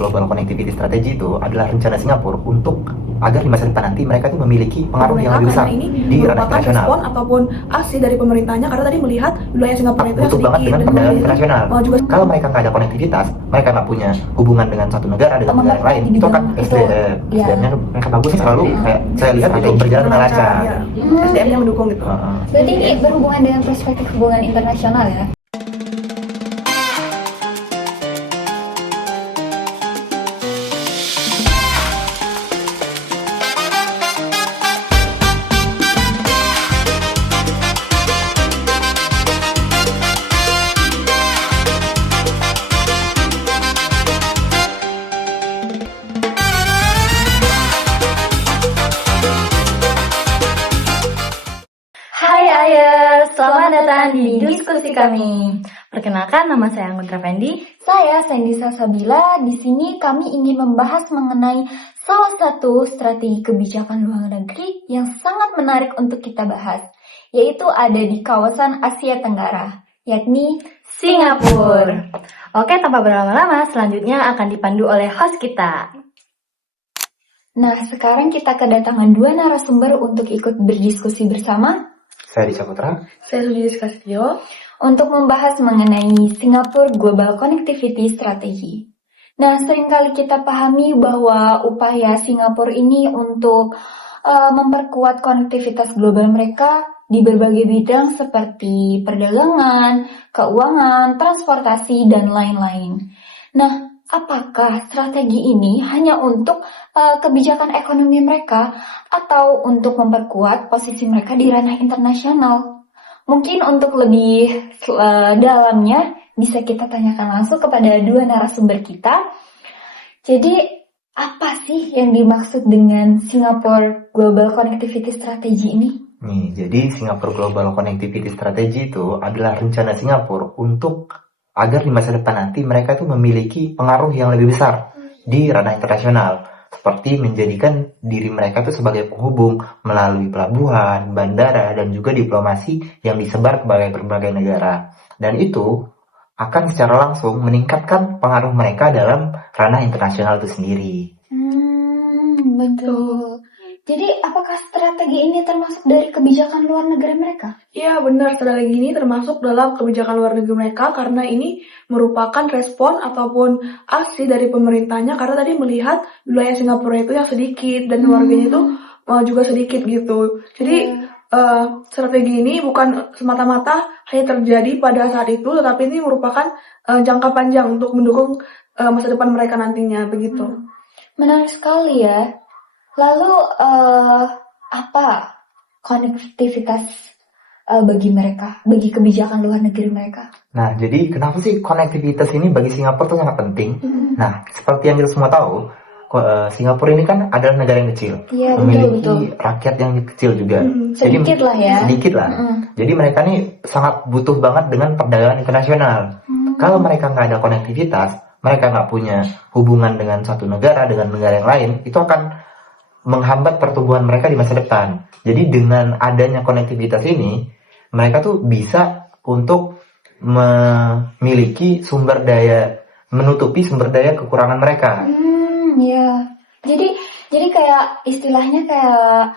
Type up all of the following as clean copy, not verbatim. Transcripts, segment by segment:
Global Connectivity Strategy itu adalah rencana Singapura untuk agar di masa depan nanti mereka itu memiliki pengaruh yang lebih besar di ranah internasional. Respon ataupun aksi dari pemerintahnya karena tadi melihat wilayah Singapura itu yang butuh banget sedikit dengan dan perdagangan wilayah internasional. juga Kalau mereka nggak ada konektivitas, mereka nggak punya hubungan dengan satu negara dengan negara yang lain, itu akan SDM-nya mereka bagus selalu kayak saya lihat itu berjalan dengan lancar. SDM-nya mendukung gitu. Berarti ini berhubungan dengan perspektif hubungan internasional ya? Hai Ayah, selamat datang di diskusi kami. Perkenalkan, nama saya Anggun Fendi. Saya Sandy Salsabila. Di sini kami ingin membahas mengenai salah satu strategi kebijakan luar negeri yang sangat menarik untuk kita bahas, yaitu ada di kawasan Asia Tenggara, yakni Singapura. Oke, tanpa berlama-lama, selanjutnya akan dipandu oleh host kita. Nah, sekarang kita kedatangan dua narasumber untuk ikut berdiskusi bersama Saya Dica Putra. Saya Sujudis Kastio. untuk membahas mengenai Singapore Global Connectivity Strategy. Nah, seringkali kita pahami bahwa upaya Singapura ini untuk memperkuat konektivitas global mereka di berbagai bidang seperti perdagangan, keuangan, transportasi, dan lain-lain. Nah, apakah strategi ini hanya untuk kebijakan ekonomi mereka atau untuk memperkuat posisi mereka di ranah internasional? Mungkin untuk lebih dalamnya bisa kita tanyakan langsung kepada dua narasumber kita. Jadi, apa sih yang dimaksud dengan Singapore Global Connectivity Strategy ini? Nih, jadi Singapore Global Connectivity Strategy itu adalah rencana Singapura untuk agar di masa depan nanti mereka itu memiliki pengaruh yang lebih besar di ranah internasional, seperti menjadikan diri mereka itu sebagai penghubung melalui pelabuhan, bandara, dan juga diplomasi yang disebar ke berbagai negara. Dan itu akan secara langsung meningkatkan pengaruh mereka dalam ranah internasional itu sendiri. Betul. Jadi, apakah strategi ini termasuk dari kebijakan luar negeri mereka? Iya benar, strategi ini termasuk dalam kebijakan luar negeri mereka karena ini merupakan respon ataupun aksi dari pemerintahnya karena tadi melihat wilayah Singapura itu yang sedikit dan warganya itu juga sedikit gitu. Jadi strategi ini bukan semata-mata hanya terjadi pada saat itu, tetapi ini merupakan jangka panjang untuk mendukung masa depan mereka nantinya begitu. Menarik sekali ya. Lalu, apa konektivitas bagi mereka, bagi kebijakan luar negeri mereka? Nah, jadi kenapa sih konektivitas ini bagi Singapura itu sangat penting? Nah, seperti yang kita semua tahu, Singapura ini kan adalah negara yang kecil, Iya, memiliki betul. rakyat yang kecil juga. Sedikit lah ya. Sedikit lah. Jadi mereka nih sangat butuh banget dengan perdagangan internasional. Kalau mereka nggak ada konektivitas, mereka nggak punya hubungan dengan satu negara dengan negara yang lain, itu akan menghambat pertumbuhan mereka di masa depan. Jadi dengan adanya konektivitas ini, mereka tuh bisa untuk memiliki sumber daya, menutupi sumber daya kekurangan mereka. Ya. Jadi kayak istilahnya kayak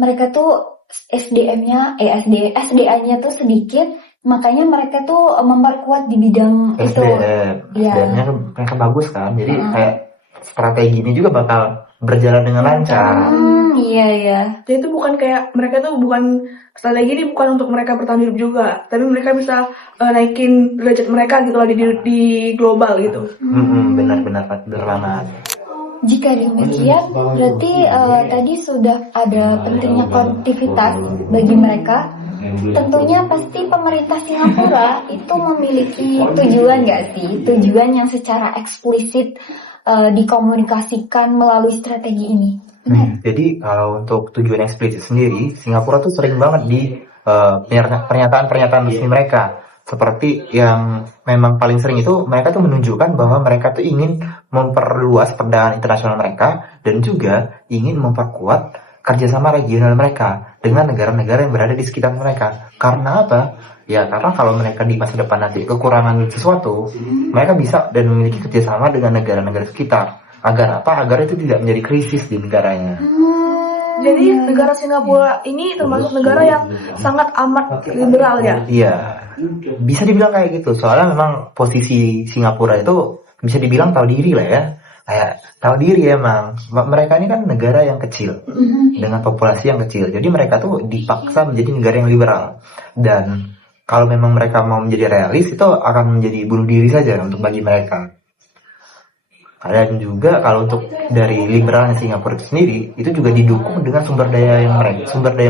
mereka tuh SDA-nya tuh sedikit, makanya mereka tuh memperkuat di bidang itu. SDM-nya mereka bagus kan, jadi kayak strategi ini juga bakal berjalan dengan lancar. Iya. Jadi itu bukan kayak mereka tuh bukan strategi ini bukan untuk mereka bertahan hidup juga, tapi mereka bisa naikin derajat mereka gitu lah di global gitu. Benar-benar banget. Jika demikian, berarti tadi sudah ada pentingnya konektivitas bagi mereka. Tentunya pasti pemerintah Singapura itu memiliki tujuan nggak sih? Tujuan yang secara eksplisit dikomunikasikan melalui strategi ini. Jadi kalau untuk tujuan eksplisit sendiri, Singapura tuh sering banget di pernyataan-pernyataan resmi mereka. Seperti yang memang paling sering itu mereka tuh menunjukkan bahwa mereka tuh ingin memperluas perdagangan internasional mereka dan juga ingin memperkuat kerjasama regional mereka. dengan negara-negara yang berada di sekitar mereka. Karena apa? Ya karena kalau mereka di masa depan nanti kekurangan sesuatu, mereka bisa dan memiliki kerjasama dengan negara-negara sekitar. Agar apa? Agar itu tidak menjadi krisis di negaranya. Jadi negara Singapura ini termasuk negara yang sangat amat liberal ya. Iya, bisa dibilang kayak gitu. Soalnya memang posisi Singapura itu bisa dibilang tahu diri lah ya. Kayak tahu diri emang. Mereka ini kan negara yang kecil dengan populasi yang kecil. Jadi mereka tuh dipaksa menjadi negara yang liberal. Dan kalau memang mereka mau menjadi realis itu akan menjadi bunuh diri saja untuk bagi mereka. Dan juga kalau untuk dari liberalnya Singapura itu sendiri, itu juga didukung dengan sumber daya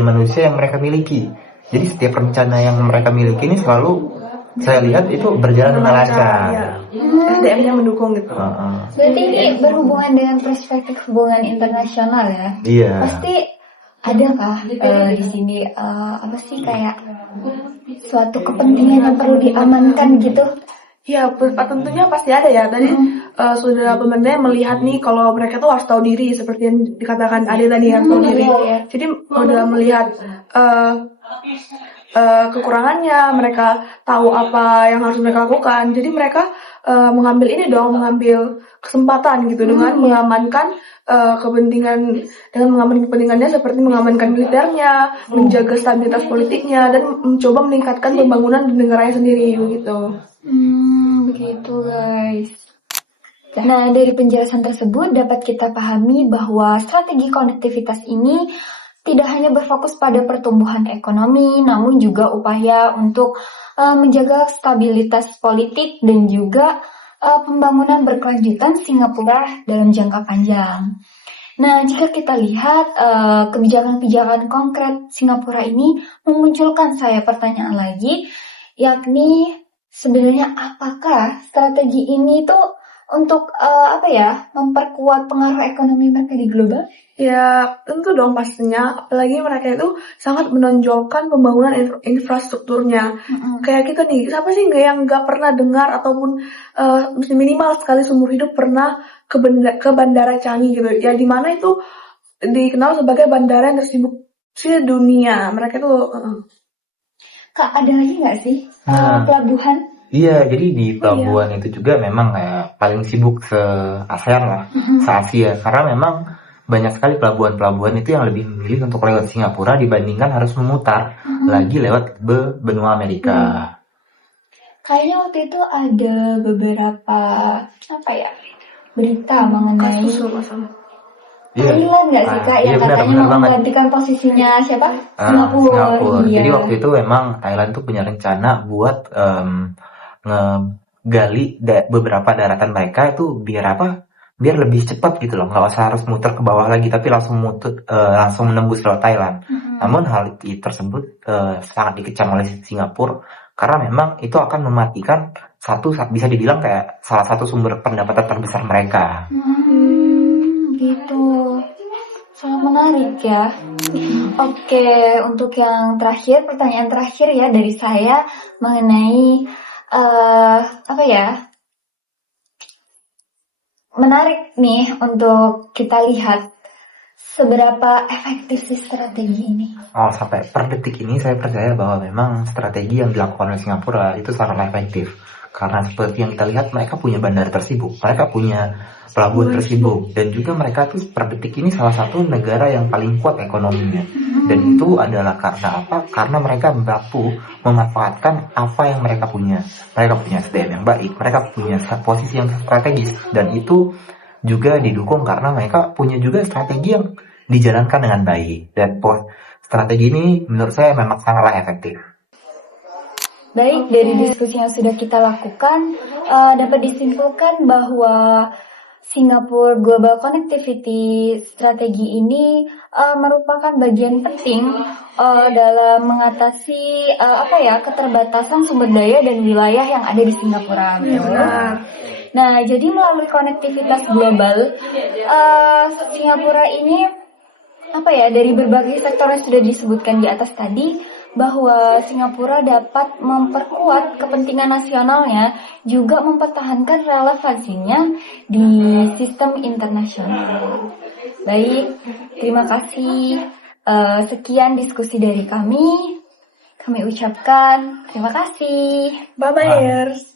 manusia yang mereka miliki. Jadi setiap rencana yang mereka miliki ini selalu saya lihat itu berjalan dengan lancar. Ya. SDM-nya mendukung gitu. Berarti ini berhubungan dengan perspektif hubungan internasional ya? Iya. Pasti adakah di sini apa sih kayak suatu kepentingan yang perlu diamankan gitu? Ya, tentunya pasti ada ya. Tadi saudara pemerintah melihat nih kalau mereka tuh harus tahu diri seperti yang dikatakan Ade tadi harus tahu diri. Jadi udah melihat kekurangannya, mereka tahu apa yang harus mereka lakukan. Jadi mereka mengambil kesempatan gitu dengan mengamankan kepentingannya seperti mengamankan militernya, menjaga stabilitas politiknya dan mencoba meningkatkan pembangunan di negaranya sendiri begitu. Begitu guys. Nah, dari penjelasan tersebut dapat kita pahami bahwa strategi konektivitas ini tidak hanya berfokus pada pertumbuhan ekonomi, namun juga upaya untuk menjaga stabilitas politik dan juga pembangunan berkelanjutan Singapura dalam jangka panjang. Nah, jika kita lihat kebijakan-kebijakan konkret Singapura ini memunculkan saya pertanyaan lagi, yakni sebenarnya apakah strategi ini tuh untuk memperkuat pengaruh ekonomi mereka di global? Ya, tentu dong pastinya. Apalagi mereka itu sangat menonjolkan pembangunan infrastrukturnya. Kayak kita nih, siapa sih yang nggak pernah dengar ataupun minimal sekali seumur hidup pernah ke Bandara Changi gitu. Ya, di mana itu dikenal sebagai bandara yang tersibuk sedunia. Mereka tuh Kak, ada lagi nggak sih pelabuhan? Iya, jadi di pelabuhan itu juga memang kayak paling sibuk se-ASEAN lah, se-Asia. Karena memang banyak sekali pelabuhan-pelabuhan itu yang lebih memilih untuk lewat Singapura dibandingkan harus memutar lagi lewat benua Amerika. Kayaknya waktu itu ada beberapa berita mengenai Thailand nggak sih Kak yang katanya mau menggantikan posisinya siapa? Singapura. Iya. Jadi waktu itu memang Thailand tuh punya rencana buat ngegali beberapa daratan mereka itu biar lebih cepat gitu loh, nggak usah harus muter ke bawah lagi tapi langsung menembus laut Thailand. Namun hal tersebut sangat dikecam oleh Singapura karena memang itu akan mematikan bisa dibilang kayak salah satu sumber pendapatan terbesar mereka. Gitu. Sangat menarik ya. Oke, untuk yang terakhir, pertanyaan terakhir ya dari saya mengenai menarik nih untuk kita lihat seberapa efektif sih strategi ini. Sampai per detik ini saya percaya bahwa memang strategi yang dilakukan oleh Singapura itu sangat efektif. Karena seperti yang kita lihat mereka punya bandara tersibuk, mereka punya pelabuhan tersibuk, dan juga mereka tuh per detik ini salah satu negara yang paling kuat ekonominya. Dan itu adalah karena apa? Karena mereka mampu memanfaatkan apa yang mereka punya. Mereka punya SDM yang baik, mereka punya posisi yang strategis, dan itu juga didukung karena mereka punya juga strategi yang dijalankan dengan baik. Dan strategi ini menurut saya memang sangatlah efektif. Baik, dari diskusi yang sudah kita lakukan, dapat disimpulkan bahwa Singapore Global Connectivity Strategi ini merupakan bagian penting dalam mengatasi keterbatasan sumber daya dan wilayah yang ada di Singapura. Nah, jadi melalui konektivitas global, Singapura ini dari berbagai sektor yang sudah disebutkan di atas tadi, bahwa Singapura dapat memperkuat kepentingan nasionalnya, juga mempertahankan relevansinya di sistem internasional. Baik, terima kasih Sekian diskusi dari kami. Kami ucapkan terima kasih. Bye-bye, Bye. Yers.